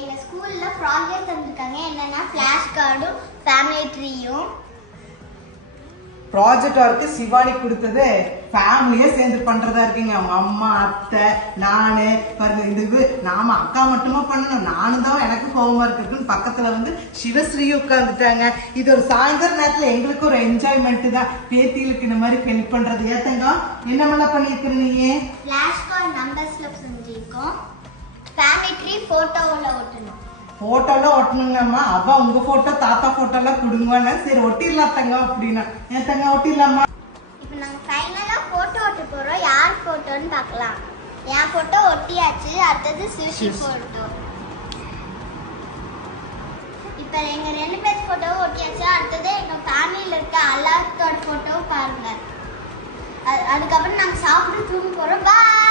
எங்க ஸ்கூல்ல ப்ராஜெக்ட் தந்திருக்காங்க. என்னன்னா ஃபிளாஷ் கார்டும் ஃபேமிலி ட்ரீயும். ப்ராஜெக்ட் ஒர்க்கு சிவானி கொடுத்தது ஃபேமிலியே சேர்ந்து பண்றதா இருக்குங்க. அவங்க அம்மா, அத்தை, நானு பாருங்க. இது நாம அக்கா மட்டுமா பண்ணணும், நானும் தான் எனக்கு ஹோம்ஒர்க் இருக்குன்னு பக்கத்துல வந்து சிவஸ்ரீயும் உட்கார்ந்துட்டாங்க. இது ஒரு சாயந்தர நேரத்துல எங்களுக்கு ஒரு என்ஜாய்மெண்ட் தான். பேத்திகளுக்கு இந்த மாதிரி ஹெல்ப் பண்றது. ஏத்தங்க என்னமெல்லாம் பண்ணிருக்கிற நீங்க? ஃபிளாஷ் கார்டு நம்பர்ஸ்ல செஞ்சிருக்கோம். ஃபேமிலி ட்ரீ போட்டோல ஒட்டணும். போட்டோலாம் ஒட்டணுங்கம்மா. அவ உங்க போட்டோ தாத்தா போட்டோ எல்லாம் கொடுங்க. சரி ஒட்டிடலாம் தங்க அப்படின்னா. ஏன் தங்க ஒட்டிடலாமா? இப்போ நாங்க ஃபைனலா போட்டோ ஒட்ட போறோம். யார் போட்டோன்னு பார்க்கலாம். என் போட்டோ ஒட்டியாச்சு. அடுத்தது சுஷி போட்டோ. இப்போ எங்க 2 பேர் போட்டோவும் ஒட்டியாச்சு. அடுத்தது எங்க ஃபேமிலியில இருக்க எல்லாத்தோட போட்டோவும் பாருங்க. அதுக்கப்புறம் நாங்க சாப்பிட்டு தூங்க போறோம். பாய்.